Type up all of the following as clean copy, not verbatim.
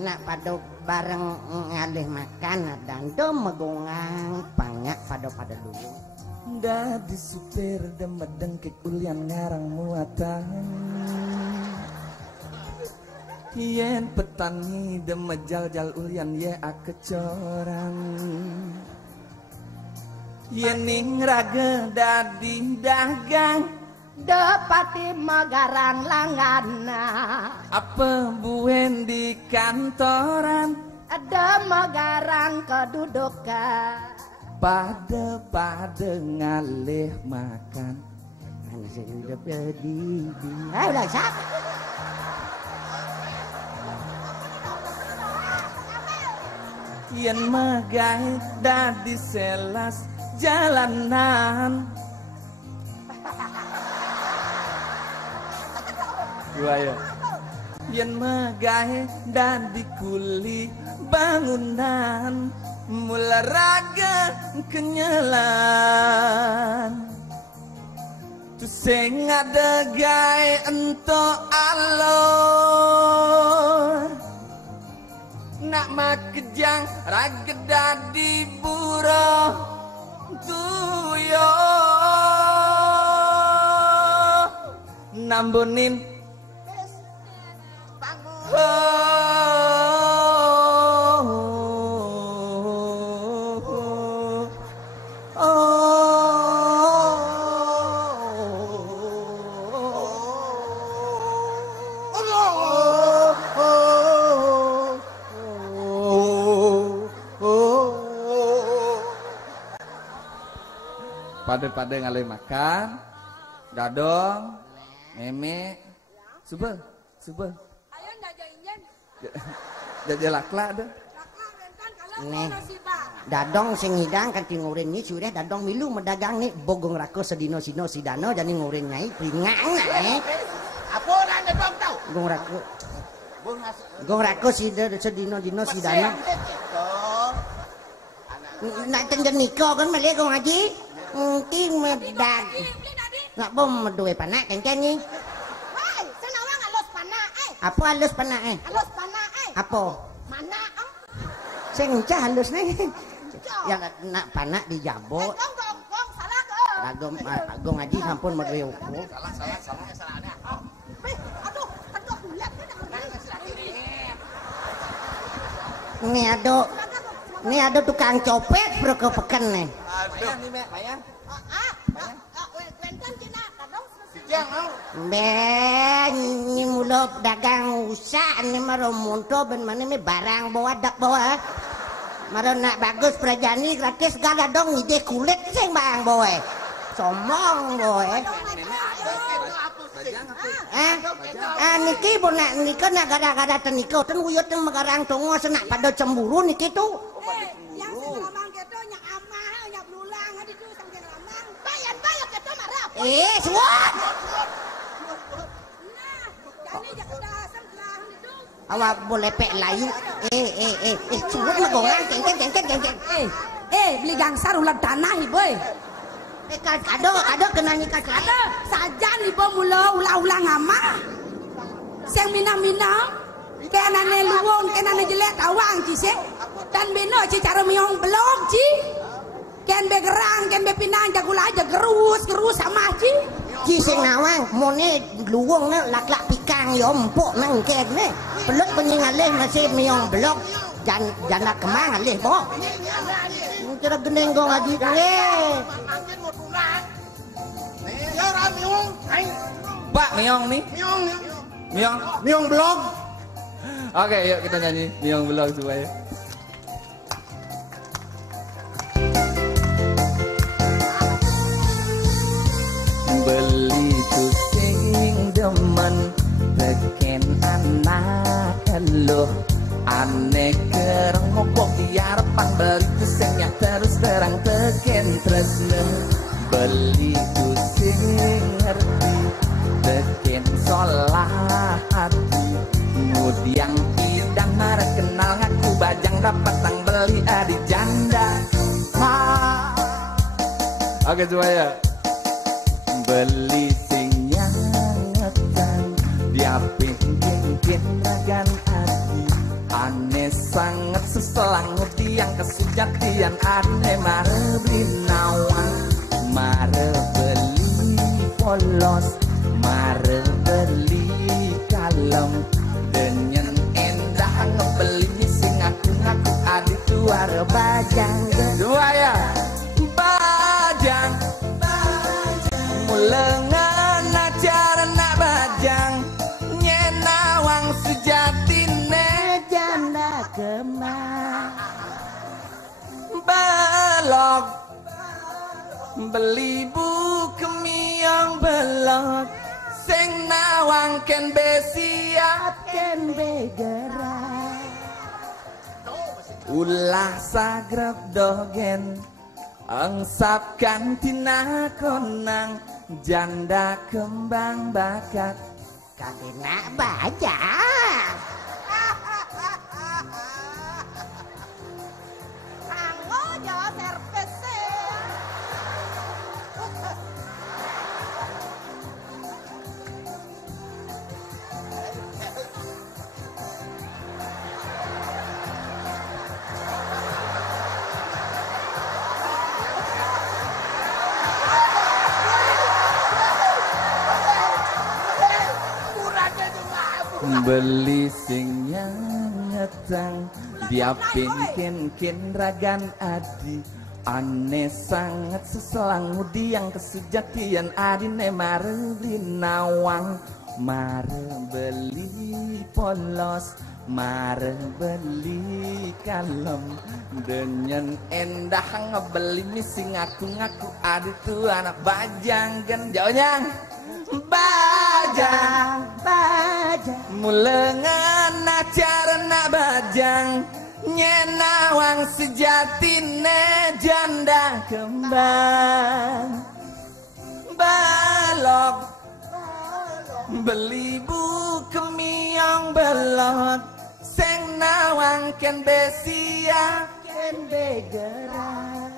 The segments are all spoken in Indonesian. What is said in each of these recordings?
nak pada bareng ngalih makan dando megongang panyak pada dulu. Dadi supir demedeng kek ulian ngarang muatan. Yen petani demejal-jal ulian ye akecoran. Yen ning raga dadi dagang Depati megarang langana. apa buen di kantoran Ada megarang kedudukan. pada ngalih makan. Mana sih udah pedih. Udah sak. Yen megai dadi selas jalanan. Buaya. Yen megai dadi kuli bangunan. Mula raga kenyelan. Tu sing ada gawe ento alor. Nak makejang raga dadi buruh tuyo. Nambunin pada ngalih makan, dadong, meme, subel. Ayo ndak jainjen. Jadi lakla dah. Lakla rentan kalau Nih. nasiba. Dadong sing ngidang kan ngurin ni sureh dadong milu medagang ni bogong rako sedino-sino sidano jadi ngurin nyai pringang Apa orang dadong tau? gong rako sedino-dino sidano. Nak tenjen niko kan male gong haji. Mungkin medag. Nak bom duwe panak kengkeng ni. Hai, senawang alus pana Apa halus panak Alus pana Apa? Mana Sing cah halus ni. Yang nak panak dijabot. Gong salah ke? Gong haji sampun merew. Salah ada. Aduh, lihat Ni ada tukang copet bro kepeken ni. Aduh. Ni mek, Maya. Rentan cina kadang Yang au. Ni mulut dagang usah ni maro monto ben mana ni barang bawa dak bawa. Maro nak bagus prajani gratis gala dong ide kulit sing bang boy. Somong boy. Niki pun nak nikah nak gara-gara tenikah ten uyut ten megarang tongo senak pada cemburu niki tu. yang selamang keto nyak amah nyak belulang hadi tu sampai lamang. Bayar keto marap. Suat. Nah, jadi jak dasar gelang itu. Awak boleh pek layu. Suat megongang cengceng. Beli gangsar ulat tanah boy. Kado kena nikah Ada sajan ibu mula ulah-ulah ngama. Sing mina-mina kenane luwung kenane jelek tawang ci se. Dan beno ci cara miong belum ci. Ken be gerang ken be pinang jagula aja gerus sama ci. Ci sing nawang mone luwung ne lak-lak pikang yo empuk nang kene. Belut peningalih masih miong blok. Jana kemang alih bo. Kira geneng gong adi Angin mau tulang. Ya orang miung. Pak Miong nih. Miung blog. Oke, yuk kita nyanyi Miong Blog supaya. Beli kucing demen teken anak lo. Aneh kereng ngokok diarepan beli kusengnya terus terang teken tresne. Beli kucing ngerti teken sholat hati. Kemudian idang marah kenal ngaku bajang dapat tang beli adi janda. Oke semuanya. Beli sing nyangetan dia pingin ragan adi. sangat seselang tiang kesejatian adine mare binawang mare beli polos mare beli kalem dengan endah ngebeli sing aku ngaku adi tuare bajang dua ya bajang mulengan acara nak bajang nyenawang sejatine janda kemang balok beli buku miang belok sing nawang ken besiap ken begerak ulah sagrab dogen angsapkan tina konang janda kembang bakat kagena bajang Anggo Jawa servis. beli sing ngetang diapin kin ragan adi aneh sangat seselang mudi yang kesejatian adine mare beli nawang mare beli polos mare beli kalem dengan endah ngebeli mising ngaku adi tuh anak bajang kan jauhnya bajang bajang mulengan acara nak bajang nyenawang sejatine janda kembang balok beli buku miang belot seng nawang ken besia ken begerak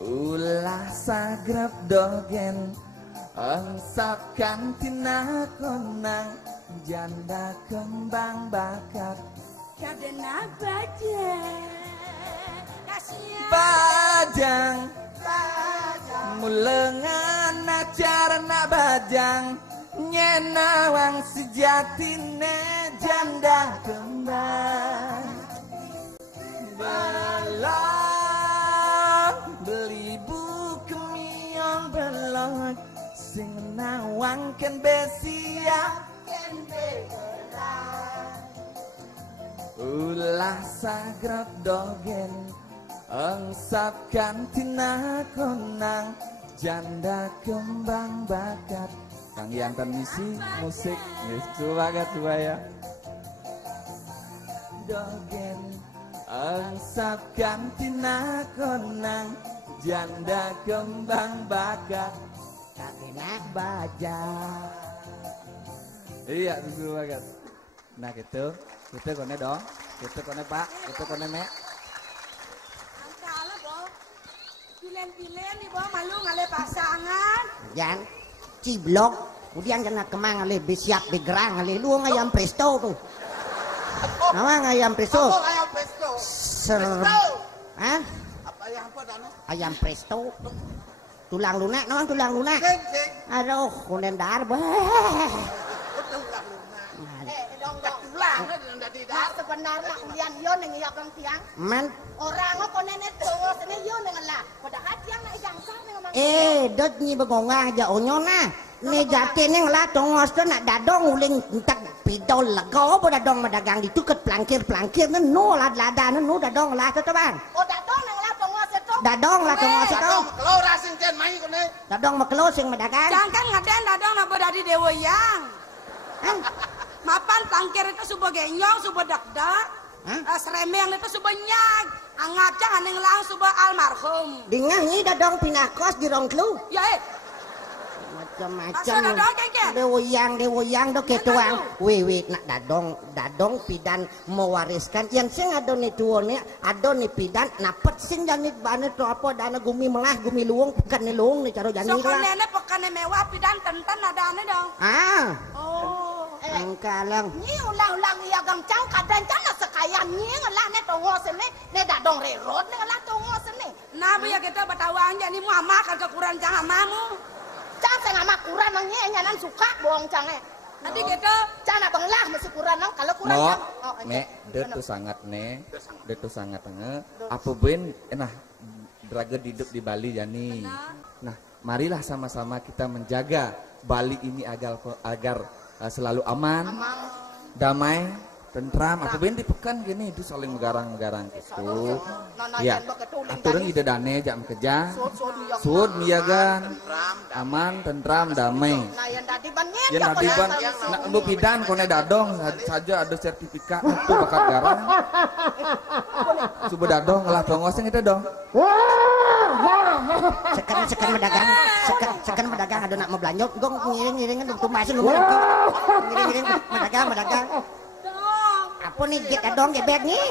ulah sagrab dogen angsapkan tina konang janda kembang bakat Kadena bajang kasihan bajang mulengan acara nak bajang nyenawang sejatine janda kembang balok beli buku miang belok sing nawang ken besia ken begerak ulah sagrab dogen angsapkan tina konang janda kembang bakat Kang Yantan misi musik itu banget ya dogen angsapkan tina konang janda kembang bakat kagena bajang iya betul banget nah gitu kone dong gitu kone pak gitu kone nek angkala bo pilen-pilen nih bo malu ngale pasangan Jan ciblok kemudian kena kemang ale besiap begerang ale lu ayam presto tuh nama ayam presto ayam presto Hah? apa ayam apa dana ayam presto tulang lunak namang tulang lunak sing aduh kunen dar bah tulang dari dah sebenarnya ulian yo ning iya kang tiang man orang kok nenek tuh sene yo ning lah padahal tiang nek jangsa ning mang dot nyi begongang aja onyona ne jate ning lah tongos to nak dadong uling entak pidol lego apa dadong madagang dituket plangkir no lah lada no dadong lah to bang oh dadong ning lah tongos itu dadong lah tongos to kalau rasing jen mai kone dadong makelo sing madagang jangan ngaden dadong nak berada di dewoyang mapan tangkir itu subuh genyong subuh dakdak seremeng itu subuh nyag angacang aneng lang subuh almarhum dengan ni dadong pinah kos di rongklu ya macam-macam dadong kengke dewoyang do ketuang wewe nak dadong pidan mewariskan yang sing ado ni tuone ado ni pidan napet sing janit bane to apa dana gumi melah gumi luung bukan ni luung ni caro jani so lah konene pekane mewah pidan tenten adane dong ah oh angkalang ni ulang-ulang iya gang cang kadang cang sekali ayamnya ngalah ne tongo sene ne dadong rerot ne ngalah tongo sene. Nah ya kita batawang jadi mu makan kekuran jangan mamu. Cang saya ngamak kurang nangnya nyanan suka bohong cange. Nanti kita cang abang lah mesti kurang nang kalau kurang No, cang. nek det tuh sangat ne, det tuh sangat nge. Apa ben, nah draga hidup di Bali jani. Nah, marilah sama-sama kita menjaga Bali ini agar selalu aman, damai, tentram. Apa ben dipekan gini itu saling megarang-megarang gitu. Ya, aturan ide dane jam kerja, sud miagan, aman, tentram, damai. Nah yang tadi bannya. Yang tadi ban, nak untuk pidan kone dadong saja ada sertifikat itu bakat garang. Coba dadong lah pengoseng itu dong. Sekarang berdagang ada nak mau belanja gong ngiring-ngiringin untuk masuk lu ngiring-ngiring berdagang apa nih git dadong gebet nih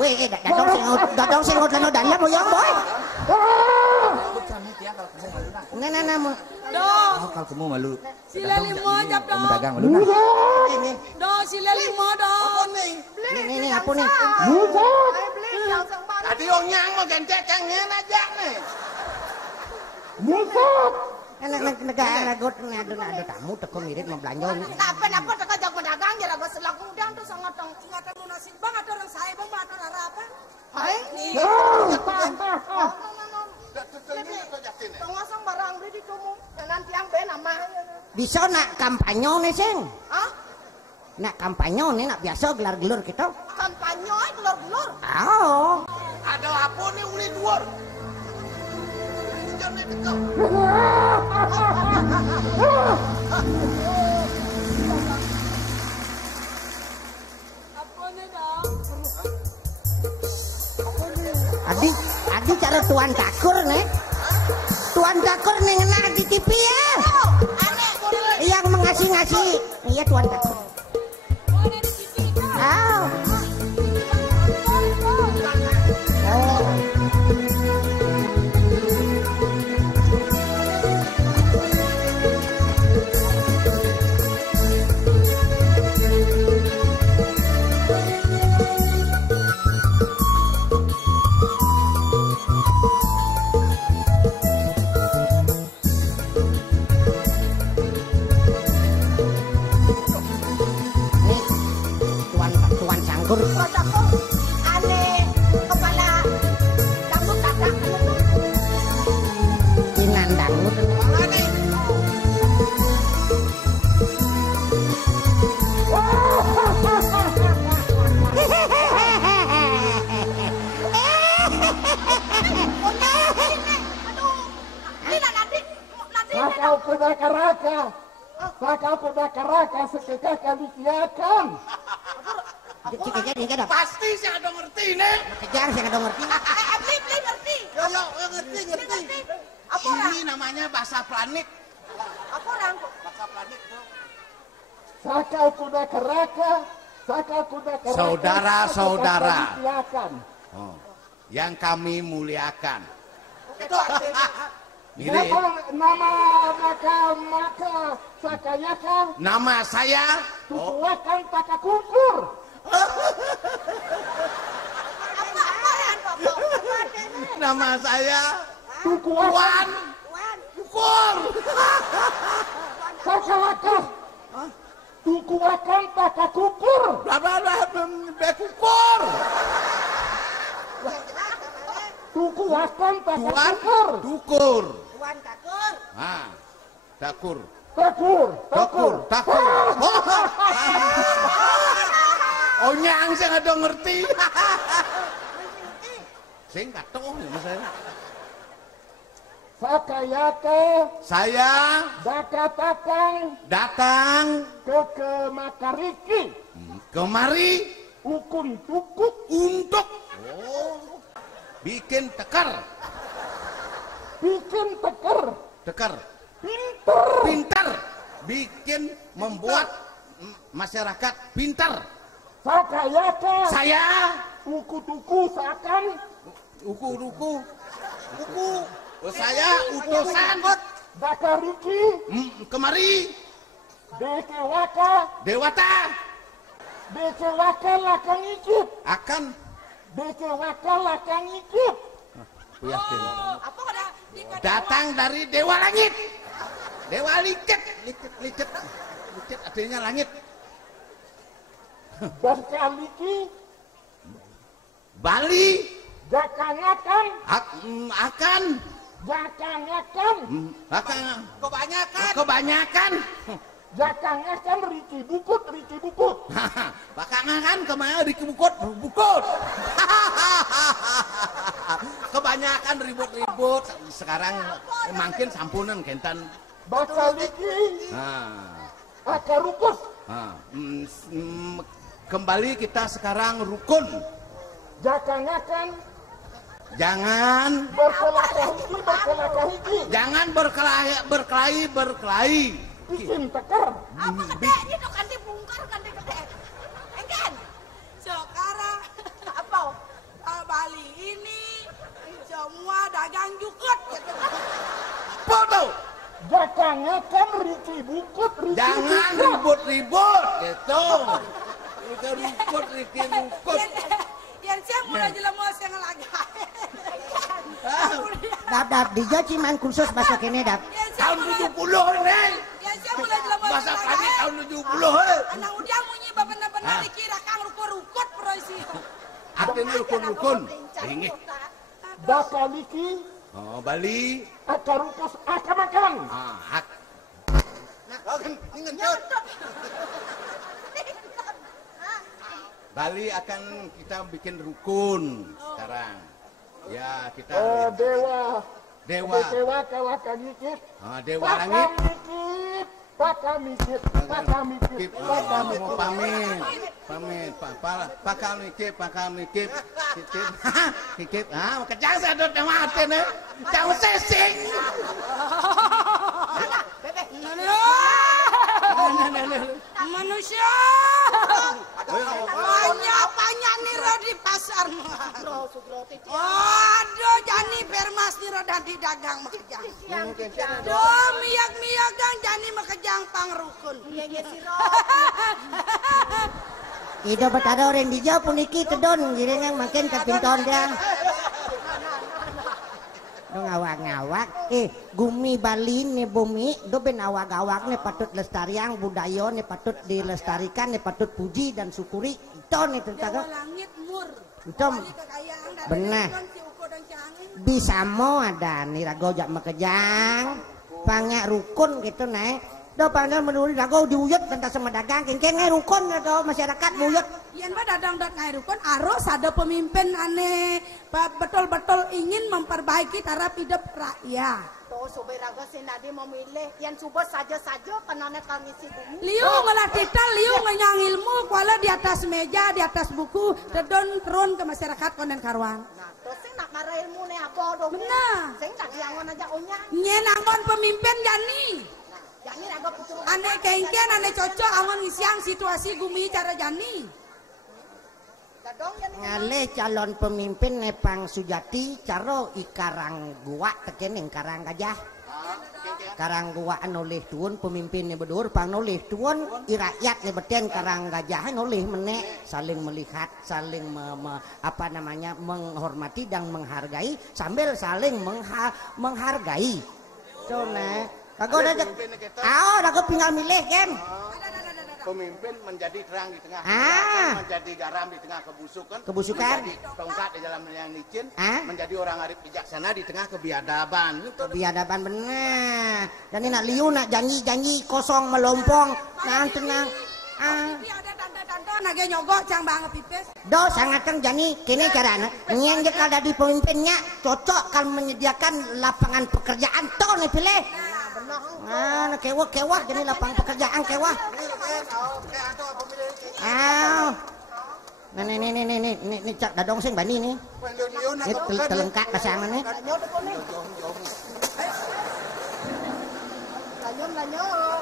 weh dadong sing udah dalam mau yang boy nah mau kalau kamu malu sila limo jap dong berdagang malu ini sila limo dong ini apa nih Tadi orang yang mau gencet yang ini aja nih. Negara got ada tamu teko mirip mau belanja. Apa teko jak pedagang ya lagu selaku udang tuh sangat munasib banget orang saya bang atau apa? Hai. Tongosong barang beli di kamu. Nanti yang ben nama. Bisa nak kampanye nih sing. Hah? Nak kampanye nih nak biasa gelar-gelur kita. Kampanye gelur-gelur. Oh. Ada apa nih uli luar? Jangan dekat. Adi cara tuan takur nih. Tuan takur nih ngena di TV ya. Yang mengasih-ngasih. Iya tuan takur. Oh. Aneh kepala dangdut kakak Inan dangdut aneh Sakau kuda karaka seketika kali siakan. Pasti saya ada ngerti nih. Kejar saya ada ngerti. Beli ngerti. Yo ngerti. Apa ini namanya bahasa planet. Apa orang? Bahasa planet tuh. Sakau kuda karaka. Saudara-saudara. Siakan. Oh, yang kami muliakan. Itu artinya. Mirip. Nama maka sakayaka. Nama saya. Tukuakan taka kukur. Nama saya Tukuakan. Kukur. Sakayaka. Tukuakan taka kukur. Kukur. Tukuakan taka Tuan kukur. Dukur. Tuan takur. Ah, Dakur. Takur. Oh nyang saya nggak ngerti. Saya nggak tahu ya mas saya. Sakayaka. Saya datang ke Makariki. kemari Ukun tukuk. untuk bikin tekar. Pintar. Bikin membuat masyarakat pintar. Sakayaka. Saya Tuku seakan. Uku. Saya utusan Bakariki. kemari Dekewaka. Dewata Dikewakal akan ikut. Akan Dikewakal akan ikut. yakin. Apa ada Datang dari dewa langit. Dewa licet, licet artinya langit. Berkaliki. Bali Jakanyakan. akan Jakanyakan. kebanyakan. Jakanyakan Riki Bukut. Belakangan kemana bukut. Kebanyakan ribut-ribut. Sekarang makin sampunan kentan. Bakaliki. Akar rukus. Kembali kita sekarang rukun. Jakanyakan. Jangan Berkelakahiki. berkelahi. Bikin tekar. apa gede itu kan dibungkar kan gede. Enggan. Sekarang apa? Bali ini semua dagang jukut gitu. Foto. Jakanyakan Riki Bukut. Jangan ribut-ribut gitu. Ribut. Yang saya mulai jelema saya ngelaga. Dap dijo ciman khusus bahasa kene dap. Tahun 70 ini. Yang saya mulai jelema Bahasa kami tahun 70. anak udah munyi benar-benar dikira kang rukut proisi. Artinya rukun. Ini. Bakaliki. Oh, Bali. Akar rukus. Akar makan. Hak. Bali akan kita bikin rukun sekarang. Ya, kita Dewa. dewa. Dewa kawakagikit. Dewa langit. Pakamikit. Mau pamit. Pakamikit. Kikip. Kejang sadut nama aten eh. Jauh sesing. Manusia banyak niro di pasar. Aduh jani permas niro dadi dagang makejang. Aduh miyak gang jani makejang pangrukun. Ido betado orang dijo puniki tedon giring makin kepinton dia. Ngawak-ngawak gumi Bali nih bumi do ben awak-awak nih patut lestariang budaya nih patut dilestarikan nih patut puji dan syukuri itu nih tentang langit mur itu benar bisa mau ada nih rago jak makejang pangnya rukun gitu nih do panggil menurut rago diuyut tentang sama dagang kengkeng rukun gitu masyarakat buyut. Yan ba dadang ngai rukun harus ada pemimpin aneh betul-betul ingin memperbaiki taraf hidup rakyat. Tuh subiraga sinadi memilih yang coba saja-saja penane ngisi bumi. Liu ngalah titel, liu nganyang ilmu, kuala di atas meja, di atas buku, tedon turun ke masyarakat konen karuang. Nah, terus sing nak mara ilmu ne apa dong? Benar. Sing tak diangon aja onya. Nyenangon pemimpin jani. Jani raga pucuk. Ane kengken, ane cocok angon ngisiang situasi gumi cara jani. Ngale calon pemimpin nepang Sujati caro ikarang gua tekening karang gajah. Karang gua nolih tuun pemimpinnya bedur pang nolih tuun i rakyat beten karang gajah nolih menek saling melihat saling menghormati dan menghargai sambil saling menghargai. So ne kago ada dago tinggal milih kan. Pemimpin menjadi terang di tengah menjadi garam di tengah kebusukan, menjadi tongkat di dalam yang licin, menjadi orang arif bijaksana di tengah kebiadaban. Kebiadaban benar. Dan ini nak liu nak janji kosong melompong, nah tenang. Ada tanda-tanda nage nyogok cang banget pipes. Do sangat kang jani kini carana nyen jek ada di pemimpinnya cocok kan menyediakan lapangan pekerjaan toh nih pilih. Nah, kewah jadi lapangan pekerjaan kewah. Nih cak dadong sing bani nih. Ini telengkak pasangan nih.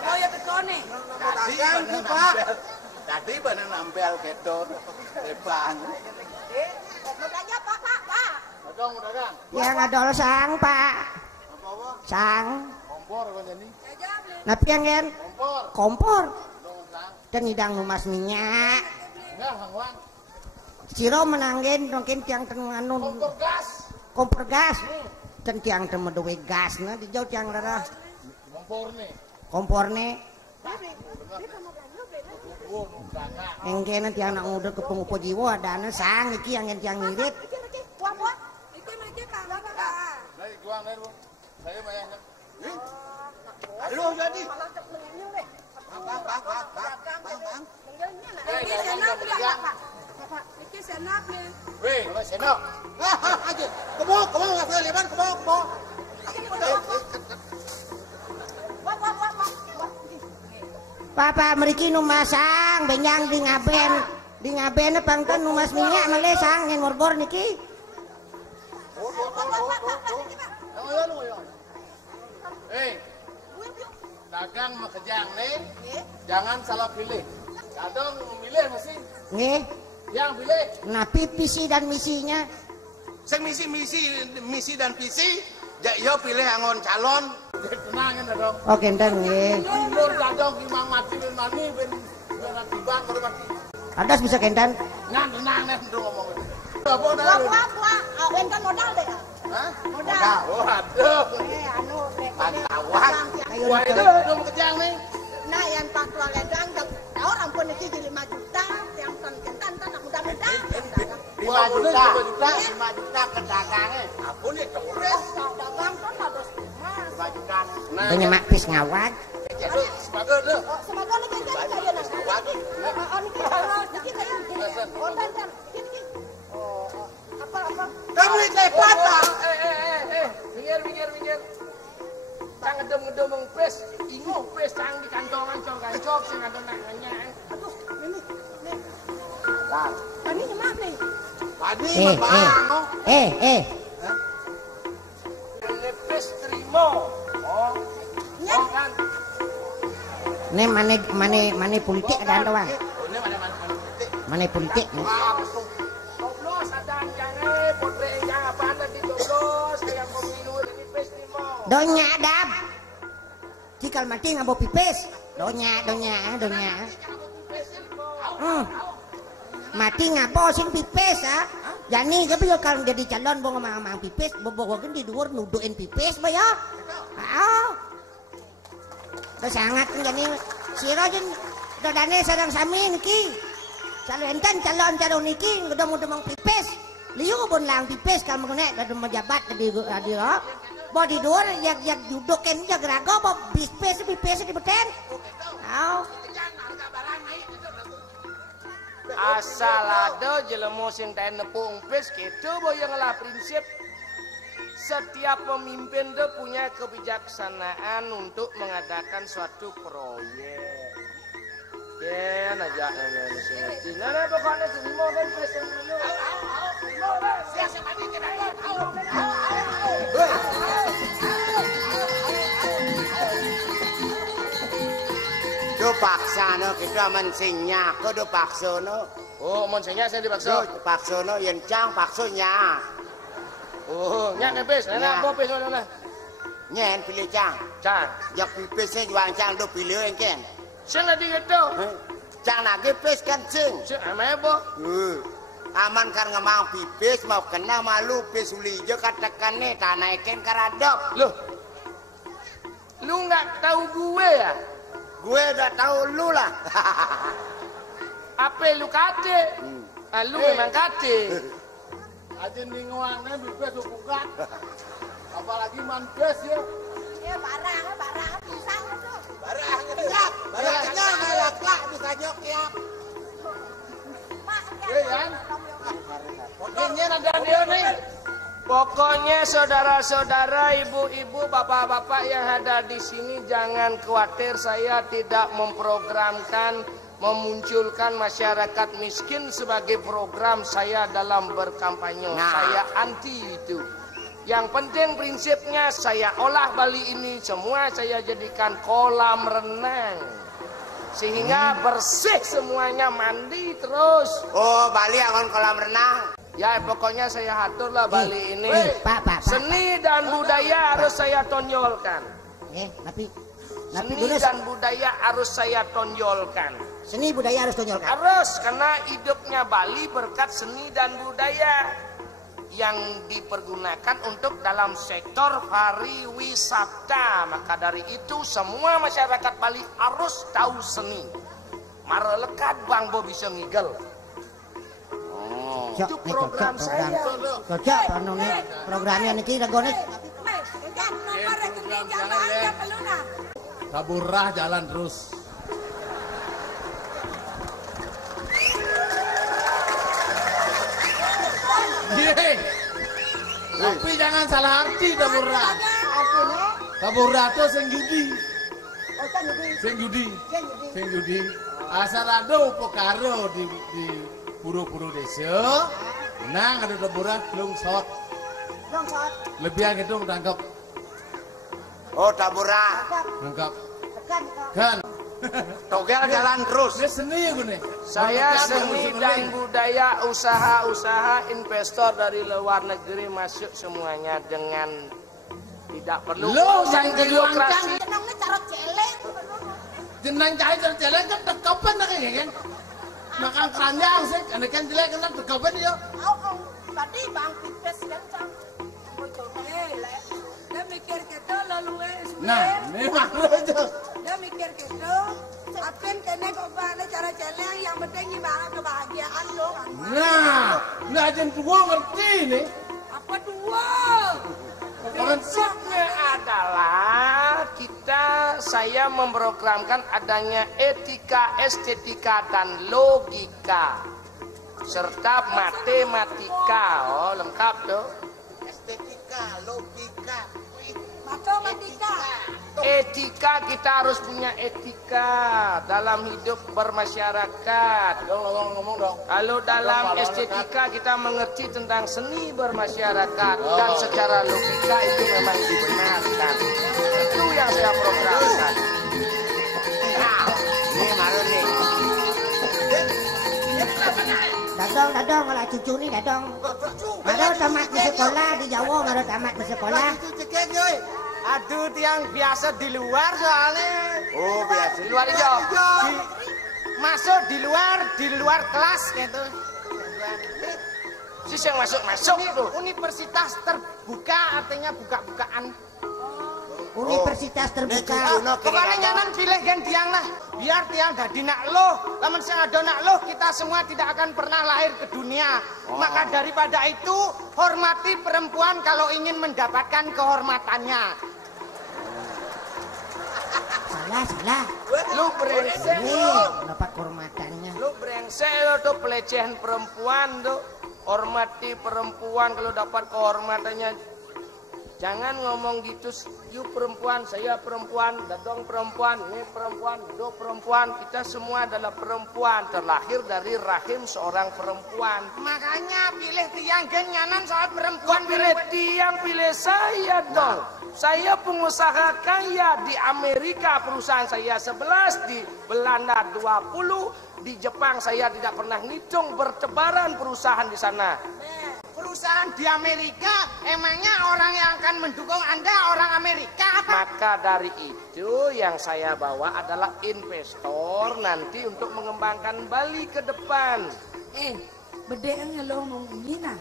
Oh ya tekone. Tadi bener nampel gitu. Depan. Dagang. Yang adol sang pak. Sang. Kompor kan jadi. Napi yang kan? Kompor. Dan hidang numas minyak. Siro menanggen mungkin tiang tenganun kompor gas dan tiang temu duwe gas na di jauh tiang rara komporne engkena tiang nak nguder ke pengupo jiwa ada na sang iki yang tiang ngirit Aduh jadi. Weh, senok. Aja. Kebok, enggak boleh lebar, kebok. Papa mriki nu masang benyang di ngaben pangton nu mas minyak male sang ngen morbor niki. Dagang makejang nih, jangan salah pilih. Kadang memilih mesti. Nggih. Yang pilih. Nah, visi dan misinya. Sing misi dan visi, yo pilih angon calon. Tenangin dong. Oh, kenten nggih. Mundur dadong imang mati ben mani ben tibang baru mati. Adas bisa kenten. Ngan tenang nih ngomong. Apa dah? Awen kan modal deh. Hah? Modal. Oh, aduh. Anu pantauan. Wah, itu dong kejang nih. Nah, yang paktua ledang orang pun iki 5 juta, yang kentan anak muda-muda. 5 juta ke dagangnya. Ampun ya tores. Dagang kan harus 5 juta. Banyak mak pis ngawat. Jadi sebagai deh. semoga nih kan saya nak. Apa? Kamu ini cepat lah. Minggir. Cang ngedem pes, inguh pes cang di kantongan cok sing ada nanya. Aduh, ini. Tani nyemak nih. Pani mah. Ini pes terima. Oh kan. Ne mane politik ada doang. Ini Mane politik. Coblos ada jangan potre yang apa tadi coblos kayak pemilu ini pes terima. Donya adab. Cikal mati ngabo pipis. Donya. Mati ngabo sing pipis ha. Jani tapi kalau jadi calon bong mang pipis bobogokeun di dhuwur nuduhin pipis ba ya. Sangat jani sira jen dodane sareng sami niki. Calon niki mudah-mudah mang pipis. Liu bon lang pipis kalau mengenai ada mejabat di bo di dhuwur yak judoken jak rago bo pipis di beten. Asal ada jelema sing teh nepung pes kitu boyong lah prinsip setiap pemimpin itu punya kebijaksanaan untuk mengadakan suatu proyek. Ya, najak ngerti. Nah, pokoknya semua kan presiden dulu. Siapa ini kita do paksa no kita mensinya ko do paksa no. Oh, mensinya saya dipaksa. Do paksa no yen cang paksonya. Oh, nyak pipis, ana apa pipis ngono. Nyen pilih cang. Cang. Jak pipisnya juang cang do pilih engken. Sing lagi gitu. Cang lagi pipis kan sing. Sing ame apa? Aman kan ngemang pipis mau kena malu pis uli je katakan nih tanah ikan karadok. Loh. Lu nggak tahu gue ya? Gue udah tahu lu lah. Apa lu kate? Lu memang kate. Aja ninguannya bibes bukan. Apalagi mandes ya. Ya barang pisang itu. Barang kenyang ngelak bisa jokiap. Iya kan? Ini ada dia nih. Pokoknya saudara-saudara, ibu-ibu, bapak-bapak yang ada di sini jangan khawatir, saya tidak memprogramkan memunculkan masyarakat miskin sebagai program saya dalam berkampanye. Saya anti itu. Yang penting prinsipnya saya olah Bali ini semua saya jadikan kolam renang. Sehingga bersih semuanya, mandi terus. Oh, Bali akan kolam renang. Ya pokoknya saya aturlah Bali ini. Pak. Seni dan budaya harus saya tonjolkan. Tapi Tapi Seni dan budaya harus saya tonjolkan. Seni budaya harus tonjolkan. Harus, karena hidupnya Bali berkat seni dan budaya yang dipergunakan untuk dalam sektor pariwisata. Maka dari itu semua masyarakat Bali harus tahu seni. Mara lekat Bang Bo bisa ngigel. Itu program saya. Cocok anu nih programnya niki regone. Kan nomor rekening jalan ya peluna. Taburah jalan terus. Yeay. Tapi jangan salah arti taburah. Taburah itu sing judi. Sing judi. Asal ada upekaro di pura-pura desa. Menang ada taburah lungsot. Lebihan itu tangkap. Oh, tabura. Tangkap. Kan. Togel jalan terus. Ini seni ya gue. Saya seni dan budaya, usaha-usaha investor dari luar negeri masuk semuanya dengan tidak perlu Lo yang birokrasi. Jenengnya cara celeng. Jenang cari jelek kan tekapan lah kayaknya kan. Makan keranjang sih, karena kan jelek kan tekapan ya. Tadi Bang Pipes kan sang. Dia mikir gitu lalu Nah, memang aja. dia mikir gitu. Apin kene kok bane cara celeng yang penting gimana kebahagiaan lo kan. Nah jen tua ngerti nih. Apa dua? Prinsipnya adalah saya memprogramkan adanya etika, estetika dan logika serta matematika. Oh, lengkap tuh. Estetika, logika. Matematika. Etika, kita harus punya etika dalam hidup bermasyarakat. Ngomong dong. Kalau dalam estetika kita mengerti tentang seni bermasyarakat dan secara logika itu memang dibenarkan. Itu yang saya programkan. Nah, ini malu nih. Dadong kalau cucu nih dadong. Ada tamat di sekolah di Jawa, ada tamat di sekolah. Aduh, tiang biasa di luar soalnya. Oh, biasa Di luar hijau. Masuk di luar kelas gitu. Si yang masuk itu. Universitas terbuka artinya buka-bukaan. Universitas terbuka. Pokoknya nyaman pilih gen tiang lah. Biar tiang dadi nak loh. Lamun sing ada nak loh, kita semua tidak akan pernah lahir ke dunia. Maka daripada itu, hormati perempuan kalau ingin mendapatkan kehormatannya. Salah. Lu brengsek Nih, lu. dapat kehormatannya. Lu brengsek lu tuh pelecehan perempuan tuh. Hormati perempuan kalau dapat kehormatannya. Jangan ngomong gitu, you perempuan, saya perempuan, dadong perempuan, ini perempuan, do perempuan. Kita semua adalah perempuan, terlahir dari rahim seorang perempuan. Makanya pilih tiang gen nyanan soal perempuan. Pilih tiang, pilih saya dong. Saya pengusaha kaya di Amerika, perusahaan saya 11, di Belanda 20, di Jepang saya tidak pernah ngitung bertebaran perusahaan di sana. Perusahaan di Amerika, emangnya orang yang akan mendukung Anda orang Amerika apa? Maka dari itu yang saya bawa adalah investor nanti untuk mengembangkan Bali ke depan. Bedanya lo ngomongin ah.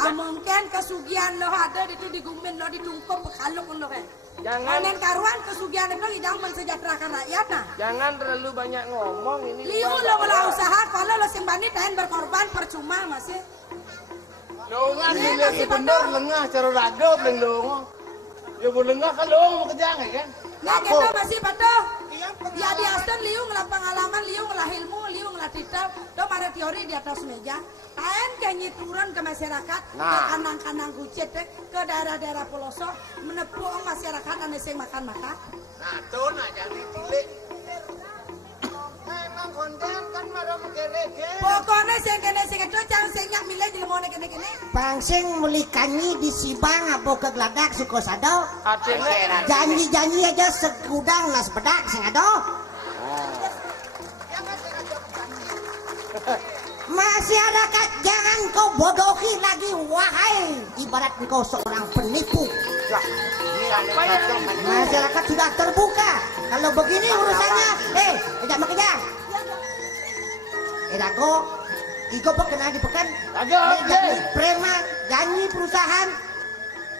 Mungkin kesugihan lo ada itu digumin lo ditungkuk bekaluk lo kan. Jangan karuan kesugihan itu hidang mensejahterakan rakyat nah. Jangan terlalu banyak ngomong ini. Liu lo malah usaha kalau lo simbani dan berkorban percuma masih. Longan ini bener lengah cara ragam lengah. Ya bu lengah kalau mau kerja kan? Nah kita masih patuh. Ya di Aston liu ngelah pengalaman, liu ngelah ilmu, liu ngelah cerita. Do ada teori di atas meja. Kain kanyi turun ke masyarakat, ke kanang-kanang kucit, ke daerah-daerah pelosok, menepuk masyarakat ane sing makan-makan. Nah, tuh nak jadi cilik. Memang konten kan marah menggerege. Pokoknya sing kene sing itu jangan sing nyak milih dilemone kene-kene. Pangsing melikanyi di Sibang apa ke Gladak Sukosado. Artinya Janji-janji aja segudang nas bedak sing ado. Masyarakat jangan kau bodohi lagi wahai. Ibarat engkau seorang penipu. Masyarakat sudah terbuka. Kalau begini urusannya, tidak makejar. Dago, iko kena dipekan. Janji preman, janji perusahaan.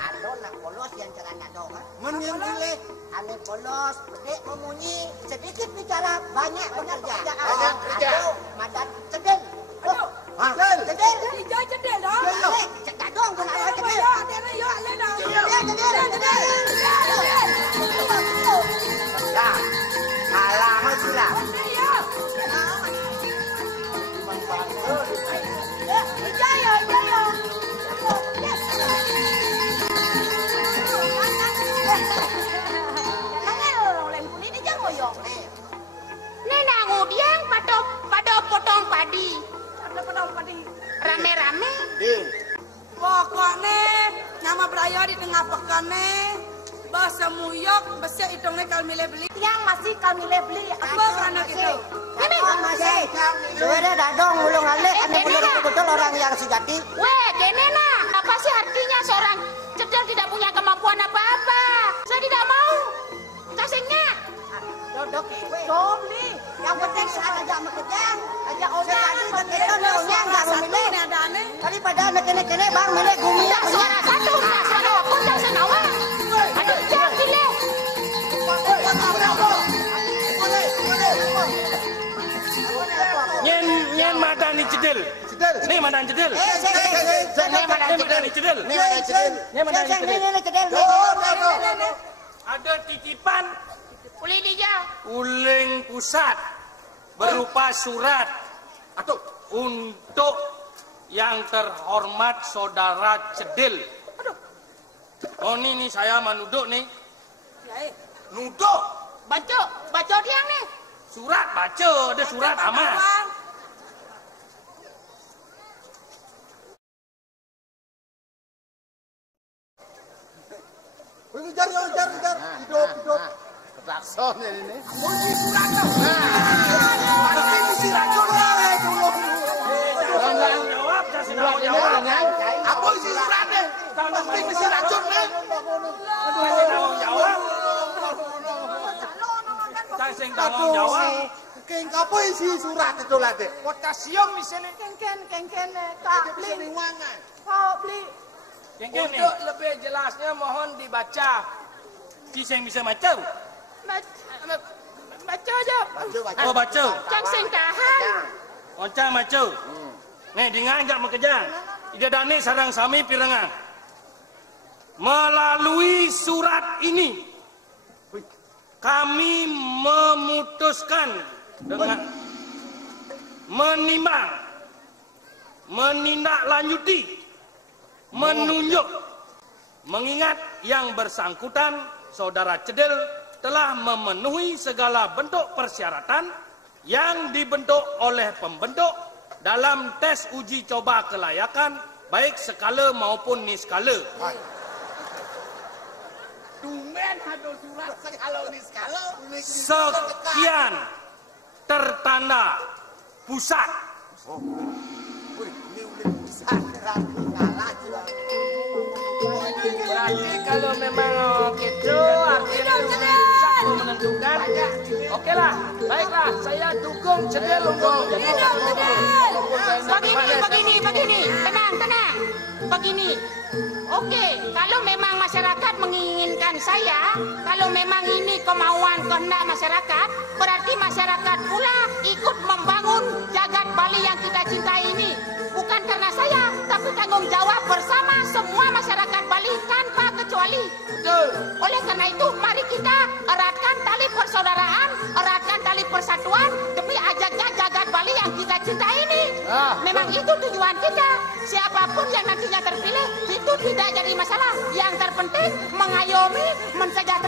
Ado nak polos yang cara ado kan? Menyentileh. Ane polos, pedek memunyi, sedikit bicara, banyak bekerja. Ado, madan cedel. Cedel. Hijau cedel dong. Cedel dong, tu nak cedel. Dah, kalah mesti lah. Nenek ngudiang pada potong padi. Rame-rame. Pokoknya nama beraya di tengah pekannya. Bahasa muyok, bahasa hitungnya kalau milih beli. Yang masih kami beli. Apa kerana gitu? Ini Masih. Suara dadong mulung alik, ane betul orang yang sejati. Weh, gini nah. Apa sih artinya seorang cedel tidak punya kemampuan apa-apa? Saya tidak mau. Casingnya. Dodok, beli. Yang penting ada mekejang, aja orang begitu naunya enggak memilih. Daripada nekene bang milih gumi. Suara satu, suara apa yang senawa? Aduh, jangan pilih. Nyen madani cedil. Nih madani cedil. Nih madani cedil. Ada titipan Uli dia. uling pusat berupa surat untuk yang terhormat saudara Cedil. Oh ini saya menuduk nih. Nuduk. Baca dia nih. Surat baca, ada surat amat. Kejar. Hidup. Ketakson ini. Jawab, kasih jawab. Apa isi suratnya? Pasti mesti racun nih. Kasih tanggung jawab. Kasih tanggung jawab. Keng apa isi surat itu lah deh? Potasium misalnya. Kengken, tak beli. Kau beli. Untuk lebih jelasnya mohon dibaca. Bisa baca? Baca aja. Oh baca. Cang singkahan. Oncang baca. Nih dengan jak mekejang. Ida dani sarang sami pirangan. Melalui surat ini kami memutuskan dengan menimbang, menindaklanjuti, menunjuk, mengingat yang bersangkutan saudara Cedil telah memenuhi segala bentuk persyaratan yang dibentuk oleh pembentuk dalam tes uji coba kelayakan baik skala maupun niskala. Dumen ada surat kalau ni skala. Sekian tertanda pusat. Berarti kalau memang gitu artinya bisa menentukan. Oke lah, baiklah saya dukung Cedil untuk Begini. Tenang. Begini. Oke, kalau memang masyarakat menginginkan saya, kalau memang ini kemauan kehendak masyarakat, berarti masyarakat pula ikut membangun jagat Bali yang kita cintai ini. Bukan karena saya, tapi tanggung jawab bersama semua masyarakat Bali tanpa kecuali. betul. Oleh karena itu, mari kita eratkan tali persaudaraan, eratkan tali persatuan demi ajaknya jagat Bali yang kita cintai ini. Memang itu tujuan kita. Siapapun yang nantinya terpilih, itu tidak jadi masalah. Yang terpenting mengayomi, mensejahterakan